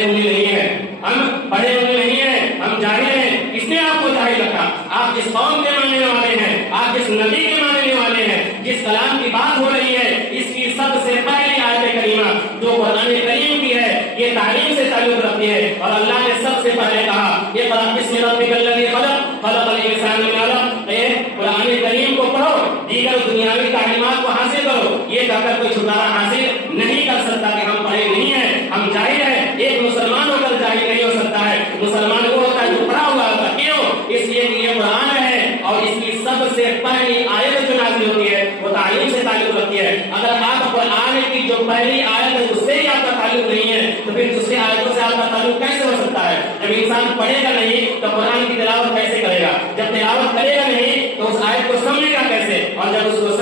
पढ़े हुए नहीं है, हम पढ़े हुए नहीं है, हम जाहिल हैं। किसने आपको जाहिल रखा? आप जिस कौम के मानने वाले हैं, आप जिस नबी के मानने वाले हैं, जिस कलाम की बात हो रही है, इसकी सबसे पहली आयत करीमा जो कुरान करीम की है, ये तालीम से ताल्लुक रखती है। और अल्लाह ने सबसे पहले कहा ये कुरान करीम को पढ़ो, दीगर दुनियावी तालीमात को हासिल करो। ये कहकर कोई छुटकारा हासिल नहीं कर सकता कि हम पढ़े नहीं है, हम जाहिल है। एक मुसलमान होकर जाहिल नहीं हो सकता है। मुसलमान वो होता है जो पढ़ा हुआ होता है। क्यों? इसलिए कि ये कुरान है और इसकी सबसे पहली आयत जो नाज़िल होती है वो तालीम से ताल्लुक रखती है। अगर आप कुरान की जो पहली आयत है उससे ही आपका ताल्लुक नहीं है तो फिर दूसरी आयतों से आपका ताल्लुक कैसे हो सकता है? जब इंसान पढ़ेगा नहीं तो कुरान की तिलावत कैसे करेगा? जब तिलावत करेगा नहीं तो उस आयत को समझेगा कैसे? और जब उसको